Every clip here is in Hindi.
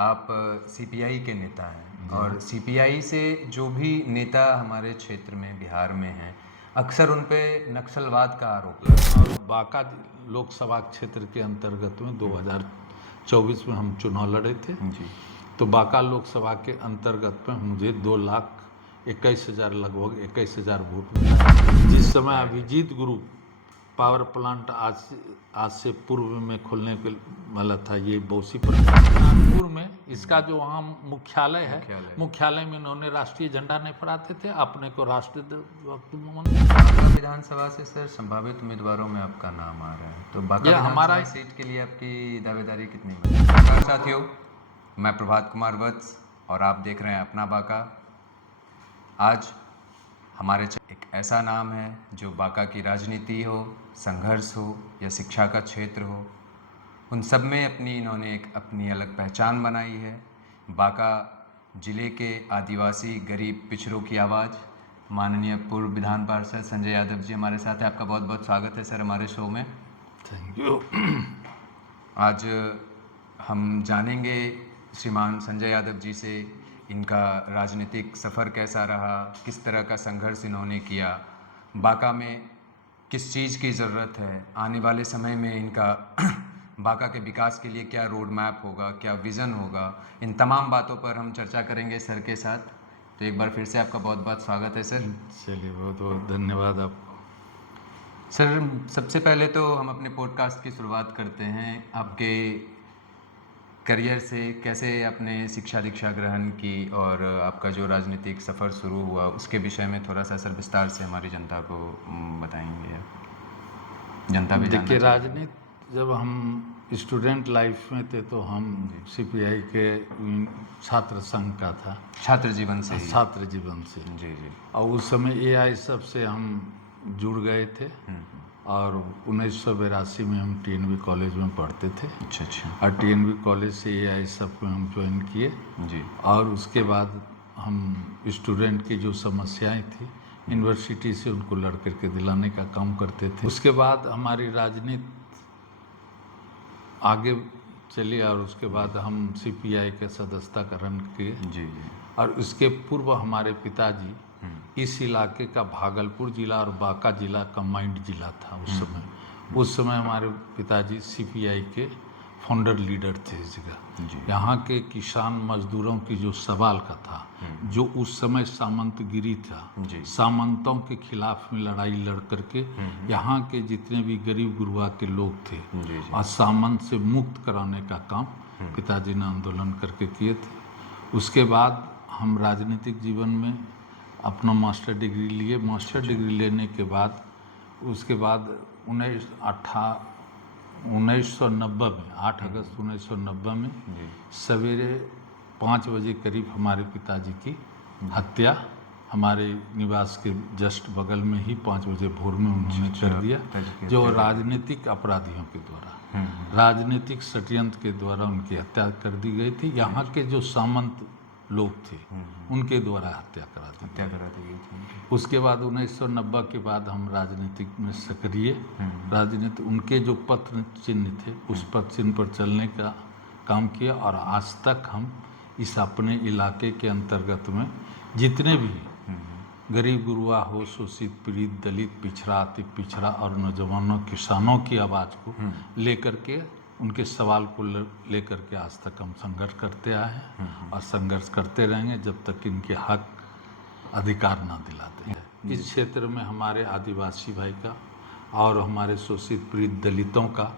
आप सीपीआई के नेता हैं और सीपीआई से जो भी नेता हमारे क्षेत्र में बिहार में हैं, अक्सर उन पे नक्सलवाद का आरोप है। और बांका लोकसभा क्षेत्र के अंतर्गत में 2024 में हम चुनाव लड़े थे। जी तो बांका लोकसभा के अंतर्गत में मुझे 2,21,000 लगभग 21,000 वोट मिला। जिस समय अभिजीत ग्रुप पावर प्लांट आज से पूर्व में खुलने के वाला था, ये बौसीपुर नागपुर में, इसका जो वहाँ मुख्यालय है, मुख्यालय में इन्होंने राष्ट्रीय झंडा नहीं फहराते थे, अपने को बांका विधानसभा से सर संभावित उम्मीदवारों में आपका नाम आ रहा है, तो बांका विधानसभा सीट के लिए आपकी दावेदारी कितनी है? नमस्कार साथियों, मैं प्रभात कुमार वत्स और आप देख रहे हैं अपना बांका। आज हमारे एक ऐसा नाम है जो बांका की राजनीति हो, संघर्ष हो या शिक्षा का क्षेत्र हो, उन सब में इन्होंने एक अपनी अलग पहचान बनाई है। बांका जिले के आदिवासी गरीब पिछड़ों की आवाज़, माननीय पूर्व विधान पार्षद संजय यादव जी हमारे साथ हैं। आपका बहुत बहुत स्वागत है सर हमारे शो में। Thank you. आज हम जानेंगे श्रीमान संजय यादव जी से इनका राजनीतिक सफ़र कैसा रहा, किस तरह का संघर्ष इन्होंने किया, बांका में किस चीज़ की ज़रूरत है, आने वाले समय में इनका बांका के विकास के लिए क्या रोड मैप होगा, क्या विज़न होगा, इन तमाम बातों पर हम चर्चा करेंगे सर के साथ। तो एक बार फिर से आपका बहुत बहुत स्वागत है सर। चलिए, बहुत बहुत धन्यवाद आपको। सर सबसे पहले तो हम अपने पॉडकास्ट की शुरुआत करते हैं आपके करियर से, कैसे आपने शिक्षा दीक्षा ग्रहण की और आपका जो राजनीतिक सफ़र शुरू हुआ उसके विषय में थोड़ा सा सर विस्तार से हमारी जनता को बताएंगे। जनता भी देखिए, राजनीति जब हम स्टूडेंट लाइफ में थे तो हम सीपीआई के छात्र संघ का था, छात्र जीवन से जी। और उस समय एआई सब से हम जुड़ गए थे और 1982 में हम टीएनबी कॉलेज में पढ़ते थे। अच्छा। और टीएनबी कॉलेज से एआई सब में हम ज्वाइन किए जी। और उसके बाद हम स्टूडेंट की जो समस्याएं थी यूनिवर्सिटी से उनको लड़ करके दिलाने का काम करते थे। उसके बाद हमारी राजनीति आगे चली और उसके बाद हम सीपीआई के सदस्यता ग्रहण किए। जी। और उसके पूर्व हमारे पिताजी इस इलाके का भागलपुर जिला और बांका जिला कंबाइंड जिला था उस समय हमारे पिताजी सीपीआई के फाउंडर लीडर थे इस जगह। यहाँ के किसान मजदूरों की जो सवाल का था, जो उस समय सामंतगिरी था, सामंतों के खिलाफ में लड़ाई लड़ करके यहाँ के जितने भी गरीब गुरबा के लोग थे और सामंत से मुक्त कराने का काम पिताजी ने आंदोलन करके किए थे। उसके बाद हम राजनीतिक जीवन में अपना मास्टर डिग्री लिए। मास्टर डिग्री लेने के बाद उसके बाद 1990 में 8 अगस्त 1990 में सवेरे 5 बजे करीब हमारे पिताजी की हत्या हमारे निवास के जस्ट बगल में ही 5 बजे भोर में उन्होंने कर दिया, जो राजनीतिक अपराधियों के द्वारा, राजनीतिक षड्यंत्र के द्वारा उनकी हत्या कर दी गई थी। यहाँ के जो सामंत लोग थे उनके द्वारा हत्या करा दी गई थी। उसके बाद 1990 के बाद हम राजनीतिक में सक्रिय राजनीति, उनके जो पत्र चिन्ह थे उस पत्र चिन्ह पर चलने का काम किया और आज तक हम इस अपने इलाके के अंतर्गत में जितने भी गरीब गुरबा हो, शोषित पीड़ित दलित पिछड़ा अति पिछड़ा और नौजवानों किसानों की आवाज़ को लेकर के उनके सवाल को लेकर के आज तक हम संघर्ष करते आए हैं और संघर्ष करते रहेंगे जब तक इनके हक अधिकार ना दिलाते हैं। इस क्षेत्र में हमारे आदिवासी भाई का और हमारे शोषित पीड़ित दलितों का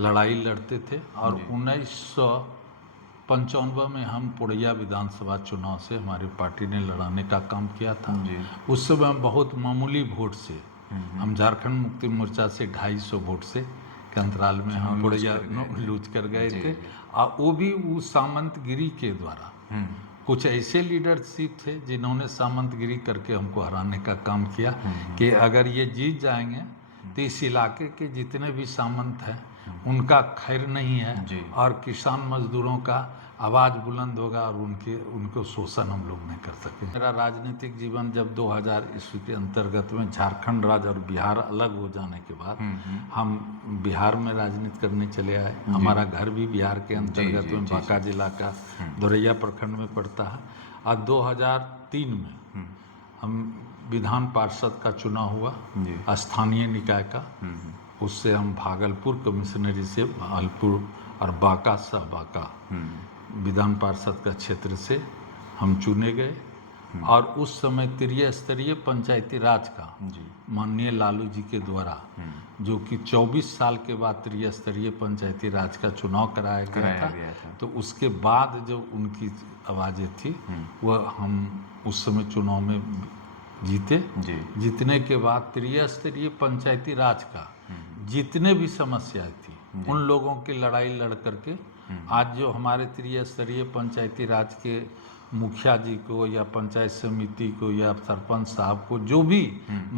लड़ाई लड़ते थे और 1995 में हम पुड़िया विधानसभा चुनाव से हमारी पार्टी ने लड़ाने का काम किया था। उस समय हम बहुत मामूली वोट से, हम झारखंड मुक्ति मोर्चा से 250 वोट से के अंतराल में हम पुड़िया लूज कर गए थे। और वो भी उस सामंतगिरी के द्वारा कुछ ऐसे लीडरशिप थे जिन्होंने सामंतगिरी करके हमको हराने का काम किया कि अगर ये जीत जाएंगे तो इस इलाके के जितने भी सामंत हैं उनका खैर नहीं है और किसान मजदूरों का आवाज़ बुलंद होगा और उनको शोषण हम लोग नहीं कर सके। मेरा राजनीतिक जीवन जब 2000 ईस्वी के अंतर्गत में झारखंड राज्य और बिहार अलग हो जाने के बाद हम बिहार में राजनीति करने चले आए। हमारा घर भी बिहार के अंतर्गत में बांका जिला का दोरैया प्रखंड में पड़ता है। और 2003 में हम विधान पार्षद का चुनाव हुआ स्थानीय निकाय का। उससे हम भागलपुर कमिश्नरी से भागलपुर और बांका से बांका विधान पार्षद का क्षेत्र से हम चुने गए। और उस समय त्रिस्तरीय पंचायती राज का माननीय लालू जी के द्वारा जो कि 24 साल के बाद त्रिस्तरीय पंचायती राज का चुनाव कराया गया था। तो उसके बाद जो उनकी आवाज़ें थी वह हम उस समय चुनाव में जीते। जीतने के बाद त्रिस्तरीय पंचायती राज का जितने भी समस्याएं थी उन लोगों की लड़ाई लड़ करके आज जो हमारे त्रिस्तरीय पंचायती राज के मुखिया जी को या पंचायत समिति को या सरपंच साहब को जो भी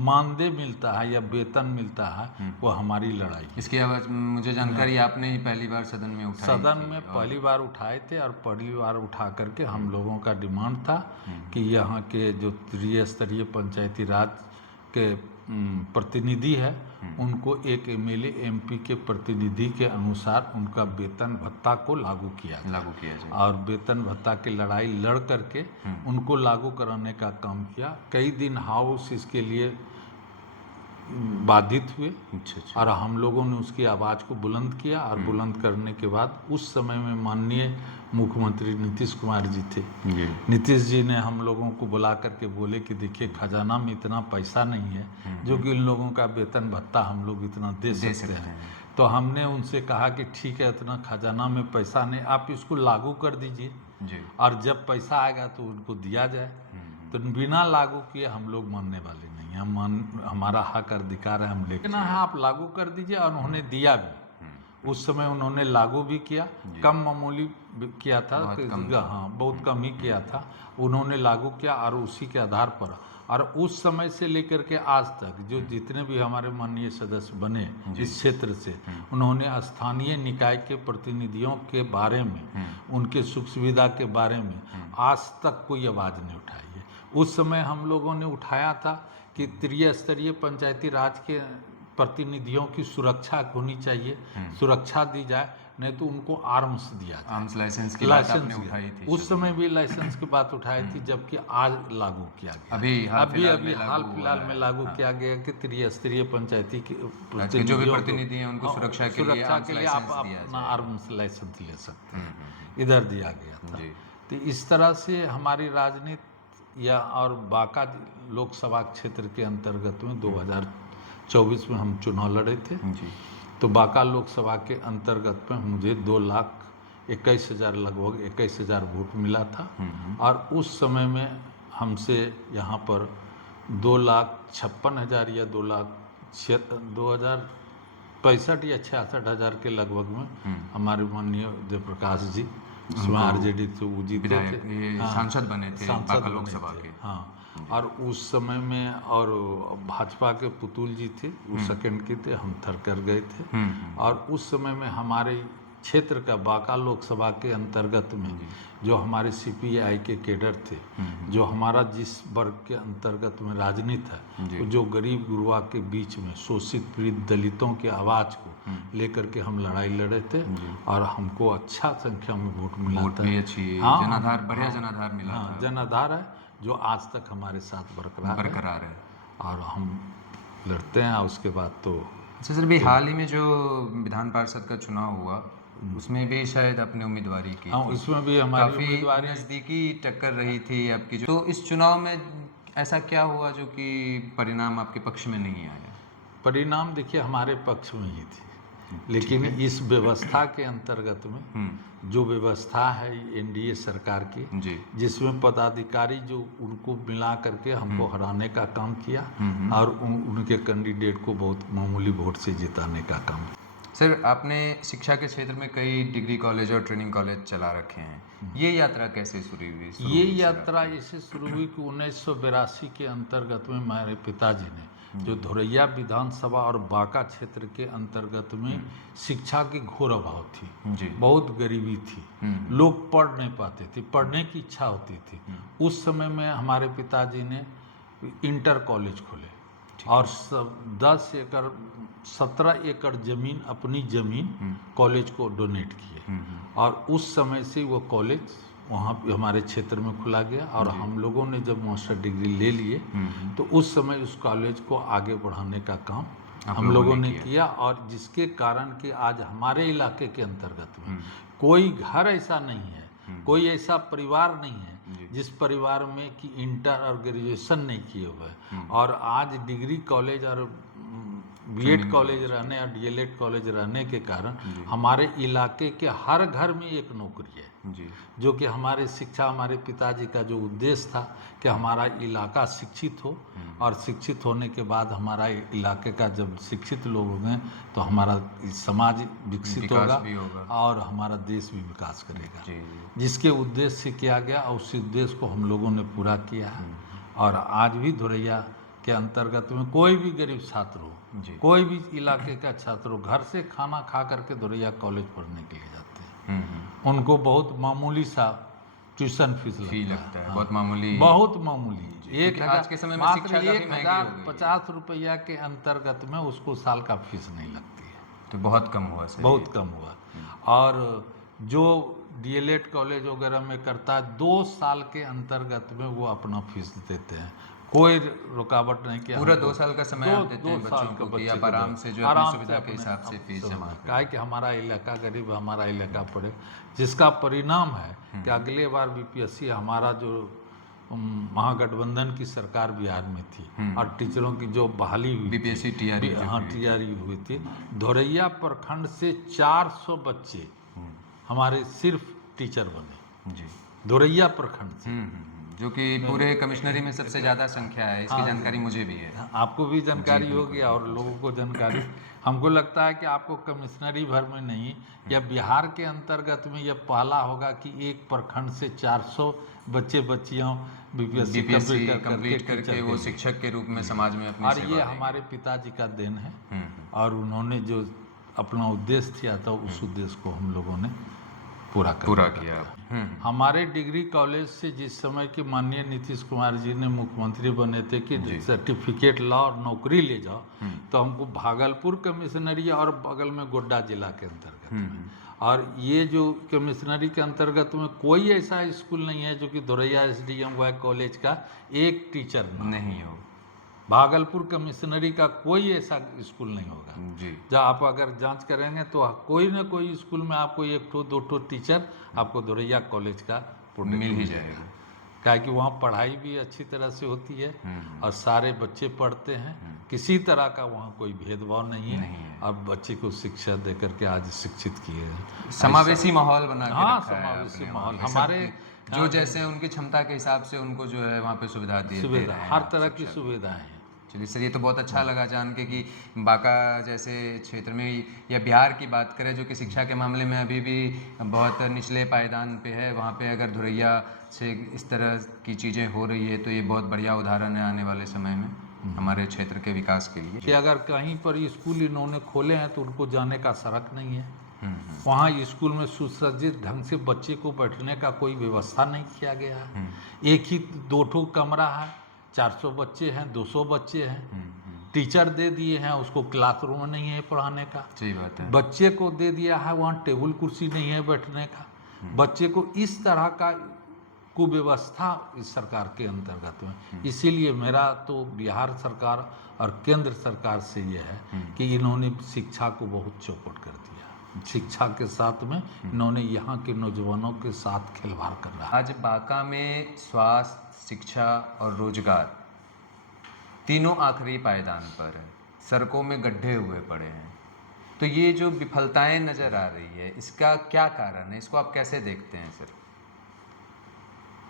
मानदेय मिलता है या वेतन मिलता है वो हमारी लड़ाई। इसकी आवाज़ मुझे जानकारी आपने ही पहली बार सदन में उठाई सदन में पहली बार उठाए थे। और पहली बार उठा करके हम लोगों का डिमांड था कि यहाँ के जो त्रिस्तरीय पंचायती राज के प्रतिनिधि है उनको एक एमएलए एमपी के प्रतिनिधि के अनुसार उनका वेतन भत्ता को लागू किया जाए। और वेतन भत्ता की लड़ाई लड़ करके उनको लागू कराने का काम किया। कई दिन हाउस इसके लिए बाधित हुए। और हम लोगों ने उसकी आवाज़ को बुलंद किया। और बुलंद करने के बाद उस समय में माननीय मुख्यमंत्री नीतीश कुमार जी थे। नीतीश जी ने हम लोगों को बुला करके बोले कि देखिए खजाना में इतना पैसा नहीं है जो कि इन लोगों का वेतन भत्ता हम लोग इतना दे सकते हैं। तो हमने उनसे कहा कि ठीक है इतना खजाना में पैसा नहीं, आप इसको लागू कर दीजिए और जब पैसा आएगा तो उनको दिया जाए। तो बिना लागू किए हम लोग मानने वाले नहीं। हमारा हक अधिकार है, हम लेकिन आप लागू कर दीजिए। और उन्होंने दिया भी। उस समय उन्होंने लागू भी किया, कम मामूली किया था, बहुत कम ही किया था। उन्होंने लागू किया और उसी के आधार पर और उस समय से लेकर के आज तक जो जितने भी हमारे माननीय सदस्य बने इस क्षेत्र से, उन्होंने स्थानीय निकाय के प्रतिनिधियों के बारे में, उनके सुख सुविधा के बारे में आज तक कोई आवाज़ नहीं उठाई है। उस समय हम लोगों ने उठाया था कि त्रिस्तरीय पंचायती राज के प्रतिनिधियों की सुरक्षा होनी चाहिए, सुरक्षा दी जाए, नहीं तो उनको आर्म्स दिया जाए। आर्म्स लाइसेंस की बात आपने उठाई थी। उस समय भी लाइसेंस की बात उठाई थी, जबकि आज लागू किया गया। अभी हाल फिलहाल में लागू किया गया कि त्रिस्तरीय पंचायती के जो भी प्रतिनिधि हैं उनको सुरक्षा के लिए आप अपना आर्म्स लाइसेंस ले सकते हैं, इधर दिया गया था। तो इस तरह से हमारी राजनीति और बांका लोकसभा क्षेत्र के अंतर्गत में 2024 में हम चुनाव लड़े थे। तो बांका लोकसभा के अंतर्गत में मुझे 2,21,000 लगभग 21,000 वोट मिला था। और उस समय में हमसे यहाँ पर 2,56,000 या 2,65 या 66,000 के लगभग में हमारे माननीय जयप्रकाश जी उसमें आरजेडी से वो जीते थे, सांसद बने थे बांका लोकसभा के। और उस समय में और भाजपा के पुतुल जी थे, वो सेकंड के थे, हम थर्ड कर गए थे। और उस समय में हमारे क्षेत्र का बांका लोकसभा के अंतर्गत में जो हमारे सीपीआई के कैडर थे, जो हमारा जिस वर्ग के अंतर्गत में राजनीति है, जो गरीब गुरुआ के बीच में शोषित पीड़ित दलितों की आवाज़ को लेकर के हम लड़ाई लड़े थे। और हमको अच्छा संख्या में वोट मिला था। जनाधार, बढ़िया जनाधार मिला था। जनाधार है जो आज तक हमारे साथ बरकरार है और हम लड़ते हैं। उसके बाद तो अच्छा सर, भी हाल ही में जो विधान पार्षद का चुनाव हुआ उसमें भी शायद अपनी उम्मीदवारी की। उसमें भी हमारी उम्मीदवारी नज़दीकी टक्कर रही थी आपकी। तो इस चुनाव में ऐसा क्या हुआ जो कि परिणाम आपके पक्ष में नहीं आया? परिणाम देखिए हमारे पक्ष में ही थी, लेकिन इस व्यवस्था के अंतर्गत में जो व्यवस्था है एनडीए सरकार की, जिसमें पदाधिकारी जो उनको मिला करके हमको हराने का काम किया और उनके कैंडिडेट को बहुत मामूली वोट से जिताने का काम। सर, आपने शिक्षा के क्षेत्र में कई डिग्री कॉलेज और ट्रेनिंग कॉलेज चला रखे हैं। ये यात्रा कैसे शुरू हुई? ये यात्रा ऐसे शुरू हुई कि 1982 के अंतर्गत में मेरे पिताजी ने जो धोरैया विधानसभा और बांका क्षेत्र के अंतर्गत में शिक्षा की घोर अभाव थी जी। बहुत गरीबी थी, लोग पढ़ नहीं पाते थे, पढ़ने की इच्छा होती थी। उस समय में हमारे पिताजी ने इंटर कॉलेज खोले और 17 एकड़ जमीन, अपनी जमीन कॉलेज को डोनेट किए और उस समय से वो कॉलेज वहाँ पे हमारे क्षेत्र में खुला गया। और हम लोगों ने जब मास्टर डिग्री ले लिए तो उस समय उस कॉलेज को आगे बढ़ाने का काम हम लोगों ने किया और जिसके कारण कि आज हमारे इलाके के अंतर्गत में कोई घर ऐसा नहीं है, कोई ऐसा परिवार नहीं है जिस परिवार में कि इंटर और ग्रेजुएशन नहीं किए हुए। और आज डिग्री कॉलेज और बीएड कॉलेज रहने और डीएलएड कॉलेज रहने के कारण हमारे इलाके के हर घर में एक नौकरी है जी। जो कि हमारे शिक्षा, हमारे पिताजी का जो उद्देश्य था कि हमारा इलाका शिक्षित हो और शिक्षित होने के बाद हमारा इलाके का जब शिक्षित लोग होंगे तो हमारा समाज विकसित होगा और हमारा देश भी विकास करेगा जी। जिसके उद्देश्य से किया गया और उस उद्देश्य को हम लोगों ने पूरा किया है। और आज भी धोरैया के अंतर्गत में कोई भी गरीब छात्र हो, कोई भी इलाके का छात्र हो, घर से खाना खा करके धोरैया कॉलेज पढ़ने के लिए जाते हैं। उनको बहुत मामूली सा ट्यूशन फीस लगता है, बहुत मामूली, बहुत मामूली। एक आज के समय में शिक्षा काफी महंगी हो गई है। 1050 रुपया के अंतर्गत में उसको साल का फीस नहीं लगती है, तो बहुत कम हुआ सर, बहुत कम हुआ। और जो डीएलएड कॉलेज वगैरह में करता है 2 साल के अंतर्गत में वो अपना फीस देते हैं, कोई रुकावट नहीं किया। पूरा 2 साल का समय आप देते हैं बच्चों को कि आप आराम से जो अपनी सुविधा के हिसाब से फीस जमा करें। क्या है कि हमारा इलाका गरीब, हमारा इलाका पड़े, जिसका परिणाम है कि अगले बार बीपीएससी हमारा जो महागठबंधन की सरकार बिहार में थी और टीचरों की जो बहाली हुई, बीपीएससी टीआरई हुई थी, धोरैया प्रखंड से 400 बच्चे हमारे सिर्फ टीचर बने जी, धोरैया प्रखंड से, जो कि पूरे कमिश्नरी में सबसे ज़्यादा संख्या है। इसकी जानकारी मुझे भी है, आपको भी जानकारी होगी और लोगों को जानकारी। हमको लगता है कि आपको कमिश्नरी भर में नहीं या बिहार के अंतर्गत में यह पहला होगा कि एक प्रखंड से 400 बच्चे बच्चियों बीपीएससी कंप्लीट करके वो शिक्षक के रूप में समाज में अपनी और ये हमारे पिताजी का देन है और उन्होंने जो अपना उद्देश्य किया था उस उद्देश्य को हम लोगों ने पूरा किया। हमारे डिग्री कॉलेज से जिस समय के माननीय नीतीश कुमार जी ने मुख्यमंत्री बने थे कि सर्टिफिकेट लाओ और नौकरी ले जाओ, तो हमको भागलपुर कमिश्नरी और बगल में गोड्डा जिला के अंतर्गत में, और ये जो कमिश्नरी के अंतर्गत में कोई ऐसा स्कूल नहीं है जो कि धोरैया एसडीएम वाई कॉलेज का एक टीचर नहीं हो। भागलपुर कमिश्नरी का कोई ऐसा स्कूल नहीं होगा जी। जब आप अगर जांच करेंगे तो कोई ना कोई स्कूल में आपको 1-2 टीचर आपको धोरैया कॉलेज का मिल ही जाएगा। क्या कि वहाँ पढ़ाई भी अच्छी तरह से होती है और सारे बच्चे पढ़ते हैं, किसी तरह का वहाँ कोई भेदभाव नहीं है। अब बच्चे को शिक्षा दे करके आज शिक्षित किए हैं, समावेशी माहौल बना के रखा है। समावेशी माहौल, हमारे जो जैसे उनकी क्षमता के हिसाब से उनको जो है वहाँ पे सुविधा दी है, हर तरह की सुविधाएं हैं। चलिए सर, ये तो बहुत अच्छा लगा जान के कि बांका जैसे क्षेत्र में या बिहार की बात करें जो कि शिक्षा के मामले में अभी भी बहुत निचले पायदान पे है, वहाँ पे अगर धोरैया से इस तरह की चीज़ें हो रही है तो ये बहुत बढ़िया उदाहरण है आने वाले समय में हमारे क्षेत्र के विकास के लिए। कि अगर कहीं पर स्कूल इन्होंने खोले हैं तो उनको जाने का सड़क नहीं है, वहाँ स्कूल में सुसज्जित ढंग से बच्चे को बैठने का कोई व्यवस्था नहीं किया गया है। एक ही 2 कमरा है, 400 बच्चे हैं, 200 बच्चे हैं, टीचर दे दिए हैं, उसको क्लासरूम नहीं है पढ़ाने का। सही बात है। बच्चे को दे दिया है, वहाँ टेबल कुर्सी नहीं है बैठने का। बच्चे को इस तरह का कुव्यवस्था इस सरकार के अंतर्गत में, इसीलिए मेरा तो बिहार सरकार और केंद्र सरकार से ये है कि इन्होंने शिक्षा को बहुत चौपट कर दिया। शिक्षा के साथ में इन्होंने यहाँ के नौजवानों के साथ खिलवाड़ कर रहा है। आज बांका में स्वास्थ्य, शिक्षा और रोजगार तीनों आखिरी पायदान पर है, सड़कों में गड्ढे हुए पड़े हैं, तो ये जो विफलताएं नज़र आ रही है इसका क्या कारण है, इसको आप कैसे देखते हैं सर?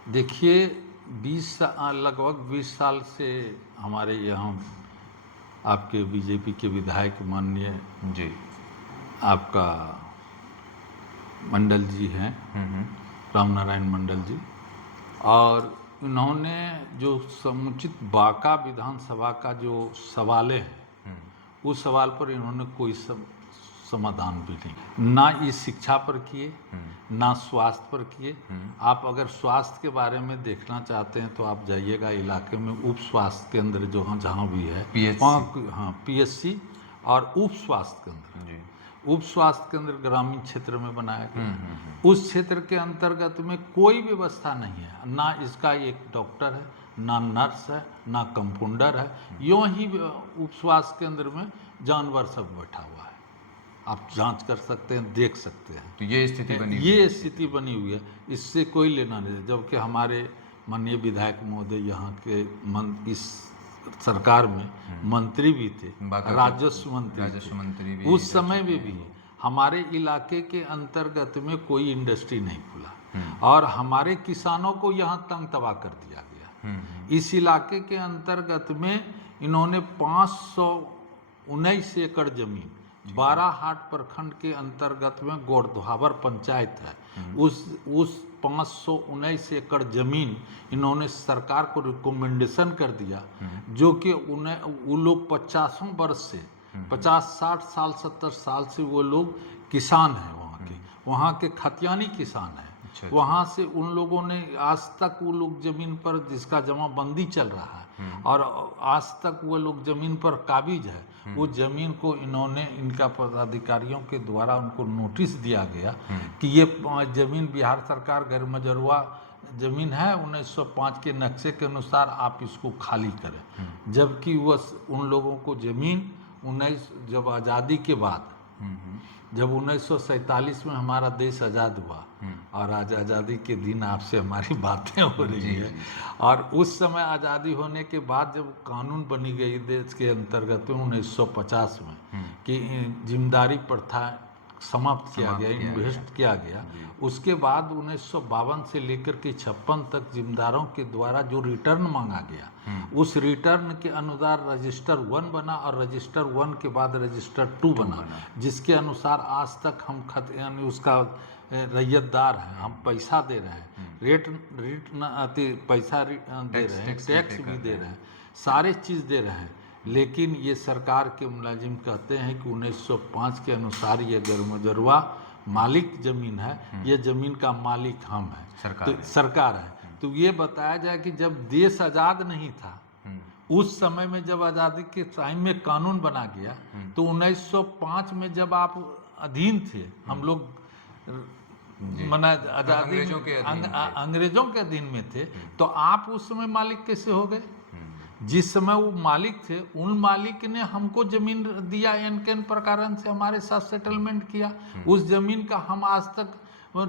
देखिए, लगभग 20 साल से हमारे यहाँ आपके बीजेपी के विधायक माननीय जी आपका मंडल जी हैं, राम नारायण मंडल जी, और इन्होंने जो समुचित बांका विधानसभा का जो सवाल है उस सवाल पर इन्होंने कोई समाधान भी नहीं, ना इस शिक्षा पर किए ना स्वास्थ्य पर किए। आप अगर स्वास्थ्य के बारे में देखना चाहते हैं तो आप जाइएगा इलाके में उप स्वास्थ्य केंद्र जो जहाँ भी है वहाँ PSC और उप स्वास्थ्य केंद्र, उप स्वास्थ्य केंद्र ग्रामीण क्षेत्र में बनाया गया। उस क्षेत्र के अंतर्गत में कोई व्यवस्था नहीं है, ना इसका एक डॉक्टर है, ना नर्स है, ना कंपाउंडर है। यूँ ही उप स्वास्थ्य केंद्र में जानवर सब बैठा हुआ है, आप जांच कर सकते हैं, देख सकते हैं। तो ये स्थिति बनी हुई है, इससे कोई लेना नहीं। जबकि हमारे माननीय विधायक महोदय यहाँ के इस सरकार में मंत्री भी थे, राजस्व मंत्री भी उस समय में भी हमारे इलाके के अंतर्गत में कोई इंडस्ट्री नहीं खुला और हमारे किसानों को यहाँ तंग तबाह कर दिया गया। इस इलाके के अंतर्गत में इन्होंने 519 एकड़ जमीन, 12 हाट प्रखंड के अंतर्गत में गोरधवावर पंचायत है, उस 519 एकड़ जमीन इन्होंने सरकार को रिकमेंडेशन कर दिया, जो कि उन्हें वो लोग 50 वर्ष से 50-60 साल 70 साल से वो लोग किसान हैं, वहाँ के खतियानी किसान हैं। वहाँ से उन लोगों ने आज तक वो लोग जमीन पर जिसका जमाबंदी चल रहा है और आज तक वो लोग जमीन पर काबिज है, वो जमीन को इन्होंने इनका पदाधिकारियों के द्वारा उनको नोटिस दिया गया कि ये जमीन बिहार सरकार गैर मजरूआ जमीन है, 1905 के नक्शे के अनुसार आप इसको खाली करें। जबकि वह उन लोगों को जमीन जब आज़ादी के बाद, जब 1947 में हमारा देश आज़ाद हुआ और आज आज़ादी के दिन आपसे हमारी बातें हो रही है, और उस समय आज़ादी होने के बाद जब कानून बनी गई देश के अंतर्गत 1950 में कि जिम्मेदारी प्रथा समाप्त किया गया, इन्वेस्ट किया गया, उसके बाद 1952 से लेकर के 56 तक जिम्मेदारों के द्वारा जो रिटर्न मांगा गया, उस रिटर्न के अनुसार रजिस्टर 1 बना और रजिस्टर 1 के बाद रजिस्टर 2 बना, जिसके अनुसार आज तक हम यानी उसका रैयतदार हैं, हम पैसा दे रहे हैं, पैसा दे रहे हैं, टैक्स भी दे रहे हैं, सारे चीज़ दे रहे हैं। लेकिन ये सरकार के मुलाजिम कहते हैं कि 1905 के अनुसार ये गैरमजरूआ मालिक ज़मीन है, ये ज़मीन का मालिक हम हैं, सरकार है। तो ये बताया जाए कि जब देश आज़ाद नहीं था, उस समय में जब आज़ादी के टाइम में कानून बना गया, तो 1905 में जब आप अधीन थे, हम लोग मना आज़ादी अंग्रेजों के अधीन में थे, तो आप उस समय मालिक कैसे हो गए? जिस समय वो मालिक थे, उन मालिक ने हमको जमीन दिया, एन प्रकार से हमारे साथ सेटलमेंट किया, उस जमीन का हम आज तक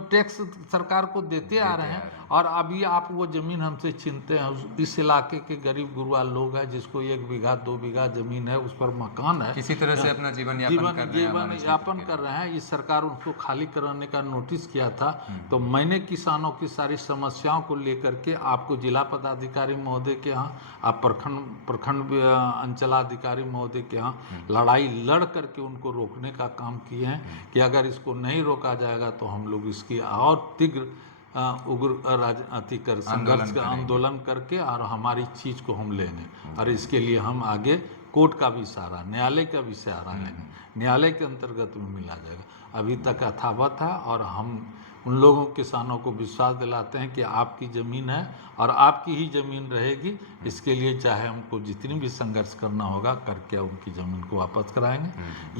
टैक्स सरकार को देते आ रहे हैं, और अभी आप वो ज़मीन हमसे छीनते हैं। इस इलाके के गरीब गुरबा लोग हैं जिसको 1 बीघा 2 बीघा ज़मीन है, उस पर मकान है, किसी तरह से अपना जीवन यापन कर रहे हैं। इस सरकार उनको खाली कराने का नोटिस किया था। तो मैंने किसानों की सारी समस्याओं को लेकर के आपको जिला पदाधिकारी महोदय के यहाँ, आप प्रखंड अंचलाधिकारी महोदय के यहाँ लड़ाई लड़ करके उनको रोकने का काम किए हैं कि अगर इसको नहीं रोका जाएगा तो हम लोग इसकी और तीव्र उग्र संघर्ष का आंदोलन करके और हमारी चीज़ को हम लेंगे, और इसके लिए हम आगे कोर्ट का भी सहारा, न्यायालय का भी सहारा लेंगे, न्यायालय के अंतर्गत में मिला जाएगा। अभी तक यथावत है, और हम उन लोगों किसानों को विश्वास दिलाते हैं कि आपकी ज़मीन है और आपकी ही ज़मीन रहेगी। इसके लिए चाहे हमको जितनी भी संघर्ष करना होगा करके उनकी ज़मीन को वापस कराएंगे।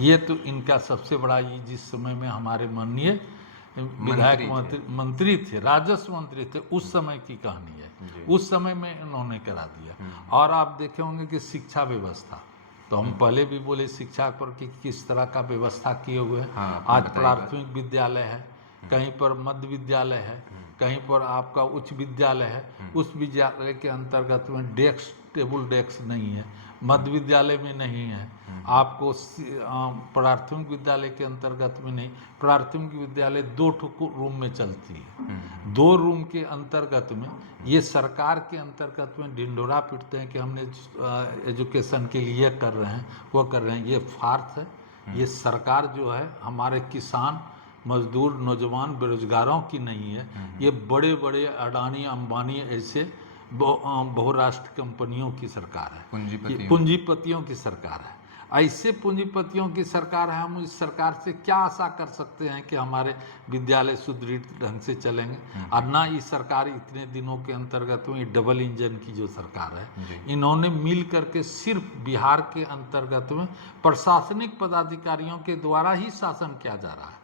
ये तो इनका सबसे बड़ा, ये जिस समय में हमारे माननीय विधायक मंत्री थे, राजस्व मंत्री थे, उस समय की कहानी है। उस समय में इन्होंने करा दिया। और आप देखे होंगे कि शिक्षा व्यवस्था, तो हम पहले भी बोले शिक्षा पर कि किस तरह का व्यवस्था किए हुए हैं। आज प्राथमिक विद्यालय है, कहीं पर मध्य विद्यालय है, कहीं पर आपका उच्च विद्यालय है। उस विद्यालय के अंतर्गत में टेबल डेस्क नहीं है, मध्य विद्यालय में नहीं है, आपको प्राथमिक विद्यालय के अंतर्गत में नहीं। प्राथमिक विद्यालय 2 रूम में चलती है, 2 रूम के अंतर्गत में ये सरकार के अंतर्गत में ढिंडोरा पीटते हैं कि हमने एजुकेशन के लिए कर रहे हैं, वो कर रहे हैं। ये फार्स है। ये सरकार जो है हमारे किसान मजदूर नौजवान बेरोजगारों की नहीं है। ये बड़े बड़े अडानी अंबानी ऐसे बहुराष्ट्र कंपनियों की सरकार है, पूंजीपतियों पूंजीपतियों की सरकार है। ऐसे पूंजीपतियों की सरकार है, हम इस सरकार से क्या आशा कर सकते हैं कि हमारे विद्यालय सुदृढ़ ढंग से चलेंगे? और ना ये सरकार इतने दिनों के अंतर्गत में डबल इंजन की जो सरकार है, इन्होंने मिल करके सिर्फ बिहार के अंतर्गत में प्रशासनिक पदाधिकारियों के द्वारा ही शासन किया जा रहा है।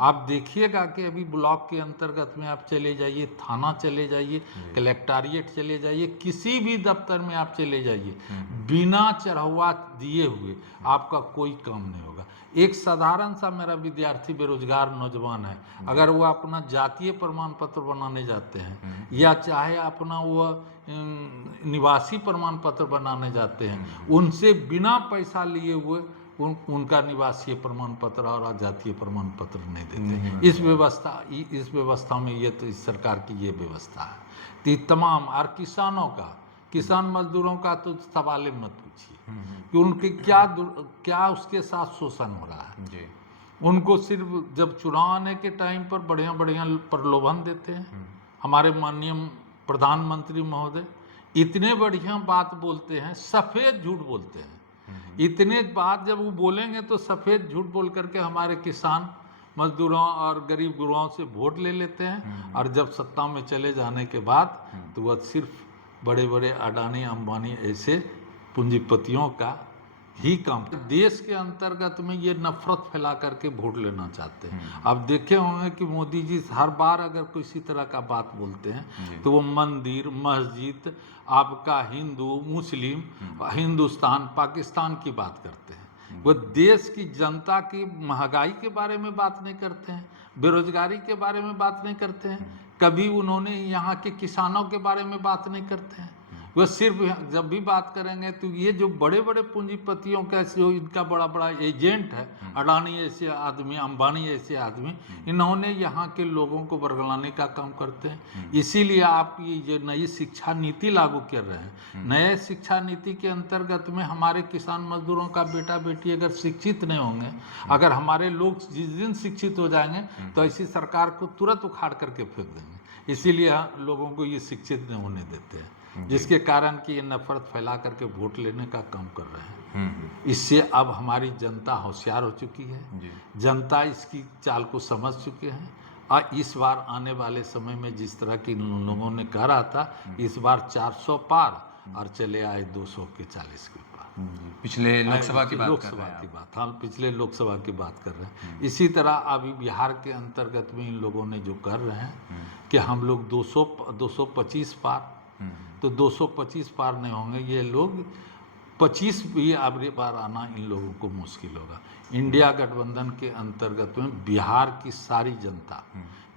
आप देखिएगा कि अभी ब्लॉक के अंतर्गत में आप चले जाइए, थाना चले जाइए, कलेक्ट्रेट चले जाइए, किसी भी दफ्तर में आप चले जाइए, बिना चढ़ावा दिए हुए आपका कोई काम नहीं होगा। एक साधारण सा मेरा विद्यार्थी बेरोजगार नौजवान है, अगर वो अपना जातीय प्रमाण पत्र बनाने जाते हैं या चाहे अपना वो निवासी प्रमाण पत्र बनाने जाते हैं, उनसे बिना पैसा लिए हुए उनका निवासीय प्रमाण पत्र और जातीय प्रमाण पत्र नहीं देते। इस व्यवस्था में ये तो इस सरकार की ये व्यवस्था है। तो तमाम और किसान मजदूरों का तो सवाल मत पूछिए कि उनके क्या उसके साथ शोषण हो रहा है जी। उनको सिर्फ जब चुनाव आने के टाइम पर बढ़िया बढ़िया प्रलोभन देते हैं। हमारे माननीय प्रधानमंत्री महोदय इतने बढ़िया बात बोलते हैं, सफ़ेद झूठ बोलते हैं। इतने बात जब वो बोलेंगे तो सफ़ेद झूठ बोल करके हमारे किसान मजदूरों और गरीब गुरुओं से वोट ले लेते हैं, और जब सत्ता में चले जाने के बाद तो वह सिर्फ बड़े बड़े अडानी अंबानी ऐसे पूंजीपतियों का ही काम। देश के अंतर्गत में ये नफरत फैला करके वोट लेना चाहते हैं। आप देखे होंगे कि मोदी जी हर बार अगर किसी तरह का बात बोलते हैं तो वो मंदिर मस्जिद, आपका हिंदू मुस्लिम, हिंदुस्तान पाकिस्तान की बात करते हैं। वो देश की जनता की महंगाई के बारे में बात नहीं करते हैं, बेरोजगारी के बारे में बात नहीं करते हैं, कभी उन्होंने यहाँ के किसानों के बारे में बात नहीं करते हैं। वह सिर्फ जब भी बात करेंगे तो ये जो बड़े बड़े पूंजीपतियों का जो इनका बड़ा बड़ा एजेंट है, अडानी ऐसे आदमी, अंबानी ऐसे आदमी, इन्होंने यहाँ के लोगों को बरगलाने का काम करते हैं। इसीलिए आप ये जो नई शिक्षा नीति लागू कर रहे हैं, नए शिक्षा नीति के अंतर्गत में हमारे किसान मजदूरों का बेटा बेटी अगर शिक्षित नहीं होंगे, अगर हमारे लोग जिस दिन शिक्षित हो जाएंगे तो ऐसी सरकार को तुरंत उखाड़ करके फेंक देंगे। इसीलिए लोगों को ये शिक्षित नहीं होने देते हैं, जिसके कारण कि ये नफरत फैला करके वोट लेने का काम कर रहे हैं। इससे अब हमारी जनता होशियार हो चुकी है, जनता इसकी चाल को समझ चुके हैं, और इस बार आने वाले समय में जिस तरह की लोगों ने कह रहा था, इस बार 400 पार और चले आए 200 के 40 के पार। पिछले लोकसभा की बात हाँ, पिछले लोकसभा की बात कर रहे हैं। इसी तरह अभी बिहार के अंतर्गत में इन लोगों ने जो कर रहे हैं कि हम लोग 225 पार, तो 225 पार नहीं होंगे, ये लोग 25 भी अगली बार आना इन लोगों को मुश्किल होगा। इंडिया गठबंधन के अंतर्गत में बिहार की सारी जनता,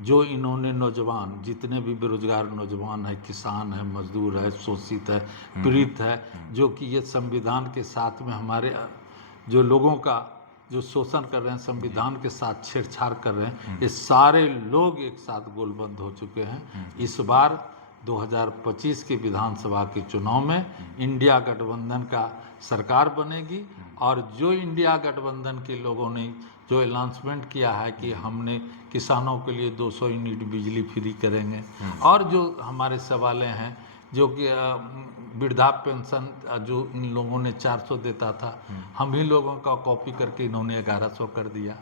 जो इन्होंने नौजवान जितने भी बेरोजगार नौजवान है, किसान है, मजदूर है, शोषित है, पीड़ित है, जो कि ये संविधान के साथ में हमारे जो लोगों का जो शोषण कर रहे हैं, संविधान के साथ छेड़छाड़ कर रहे हैं, ये सारे लोग एक साथ गोलबंद हो चुके हैं। इस बार 2025 के विधानसभा के चुनाव में इंडिया गठबंधन का सरकार बनेगी, और जो इंडिया गठबंधन के लोगों ने जो अनाउंसमेंट किया है कि हमने किसानों के लिए 200 यूनिट बिजली फ्री करेंगे, और जो हमारे सवालें हैं, जो कि वृद्धा पेंशन जो इन लोगों ने 400 देता था, हम ही लोगों का कॉपी करके इन्होंने 1100 कर दिया,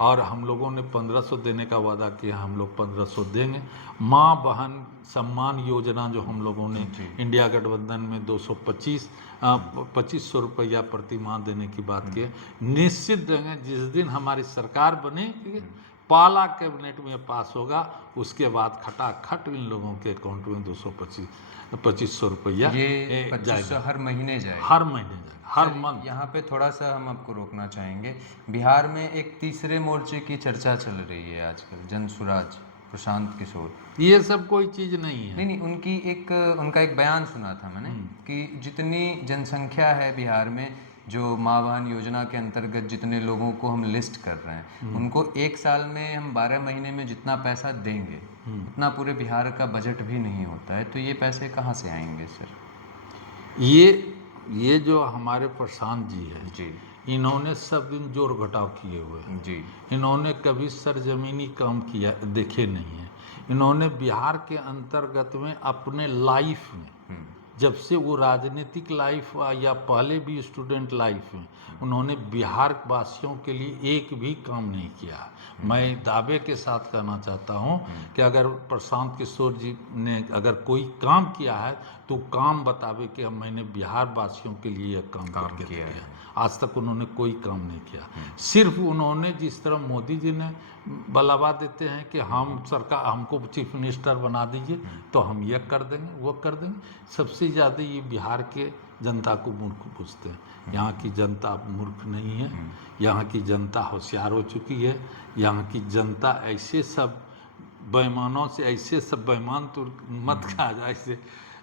और हम लोगों ने 1500 देने का वादा किया, हम लोग 1500 देंगे। माँ बहन सम्मान योजना जो हम लोगों ने इंडिया गठबंधन में 2500 रुपया प्रति माह देने की बात की है, निश्चित देंगे। जिस दिन हमारी सरकार बनेगी, पाला कैबिनेट में पास होगा, उसके बाद खटाखट इन लोगों के अकाउंट में 2500 रुपया ये 2500 हर महीने जाएगा, हर महीने जाएगा, हर मंथ। यहाँ पे थोड़ा सा हम आपको रोकना चाहेंगे। बिहार में एक तीसरे मोर्चे की चर्चा चल रही है आजकल, जन सुराज, प्रशांत किशोर। ये सब कोई चीज़ नहीं है। नहीं, उनका एक बयान सुना था मैंने कि जितनी जनसंख्या है बिहार में, जो माँ बहन योजना के अंतर्गत जितने लोगों को हम लिस्ट कर रहे हैं, उनको एक साल में हम 12 महीने में जितना पैसा देंगे, उतना पूरे बिहार का बजट भी नहीं होता है। तो ये पैसे कहाँ से आएंगे सर? ये जो हमारे प्रशांत जी है जी, इन्होंने सब दिन जोड़ घटाव किए हुए हैं जी। इन्होंने कभी सरजमीनी काम किया देखे नहीं है। इन्होंने बिहार के अंतर्गत में अपने लाइफ में, जब से वो राजनीतिक लाइफ या पहले भी स्टूडेंट लाइफ में, उन्होंने बिहार वासियों के लिए एक भी काम नहीं किया। मैं दावे के साथ कहना चाहता हूँ कि अगर प्रशांत किशोर जी ने अगर कोई काम किया है तो काम बतावे कि हम मैंने बिहार वासियों के लिए यह काम करके किया है। आज तक उन्होंने कोई काम नहीं किया। सिर्फ उन्होंने जिस तरह मोदी जी ने बलावा देते हैं कि हम सरकार, हमको चीफ मिनिस्टर बना दीजिए तो हम ये कर देंगे वो कर देंगे, सबसे ज़्यादा ये बिहार के जनता को मूर्ख पूछते हैं। यहाँ की जनता मूर्ख नहीं है, यहाँ की जनता होशियार हो चुकी है। यहाँ की जनता ऐसे सब बेईमानों से, ऐसे सब बेईमान तो मत कहा जाए, ऐसे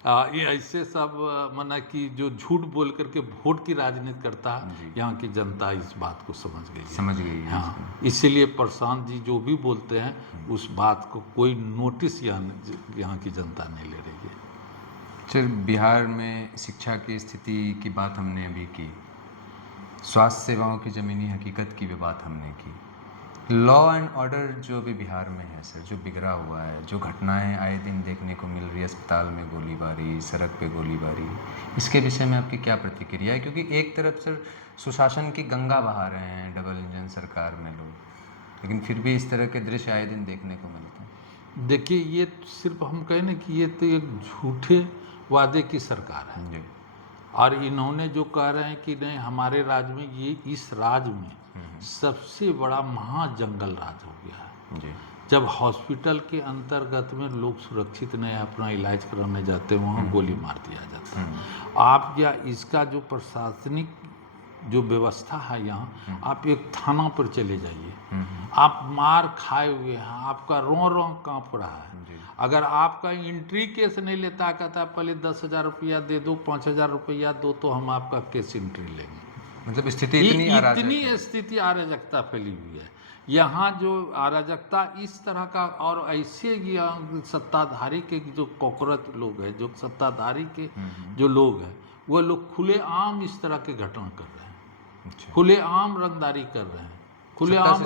ये ऐसे सब माना कि जो झूठ बोल करके वोट की राजनीति करता है, यहाँ की जनता इस बात को समझ गई है। हाँ, इसीलिए प्रशांत जी जो भी बोलते हैं उस बात को कोई नोटिस यहाँ की जनता नहीं ले रही है। सर, बिहार में शिक्षा की स्थिति की बात हमने अभी की, स्वास्थ्य सेवाओं की ज़मीनी हकीकत की भी बात हमने की, लॉ एंड ऑर्डर जो भी बिहार में है सर, जो बिगड़ा हुआ है, जो घटनाएं आए दिन देखने को मिल रही है, अस्पताल में गोलीबारी, सड़क पे गोलीबारी, इसके विषय में आपकी क्या प्रतिक्रिया है? क्योंकि एक तरफ सर सुशासन की गंगा बहा रहे हैं डबल इंजन सरकार में लोग, लेकिन फिर भी इस तरह के दृश्य आए दिन देखने को मिलते हैं। देखिए, ये सिर्फ हम कहें ना कि ये तो एक झूठे वादे की सरकार है जी। और इन्होंने जो कह रहे हैं कि नहीं हमारे राज्य में, ये इस राज्य में सबसे बड़ा महाजंगल राज हो गया है जी। जब हॉस्पिटल के अंतर्गत में लोग सुरक्षित नहीं अपना इलाज कराने जाते, वहाँ गोली मार दिया जाता है। आप या इसका जो प्रशासनिक जो व्यवस्था है यहाँ, आप एक थाना पर चले जाइए, आप मार खाए हुए हैं, आपका रों कांप रहा है। अगर आपका एंट्री केस नहीं लेता, कहता है पहले 10,000 रुपया दे दो, 5,000 रुपया दो तो हम आपका केस एंट्री लेंगे। मतलब स्थिति इतनी स्थिति अराजकता फैली हुई है यहाँ। जो अराजकता इस तरह का, और ऐसे सत्ताधारी के जो कॉकरोच लोग हैं, जो सत्ताधारी के जो लोग हैं, वो लोग खुलेआम इस तरह के घटना कर रहे हैं, खुलेआम रंगदारी कर रहे हैं, खुलेआम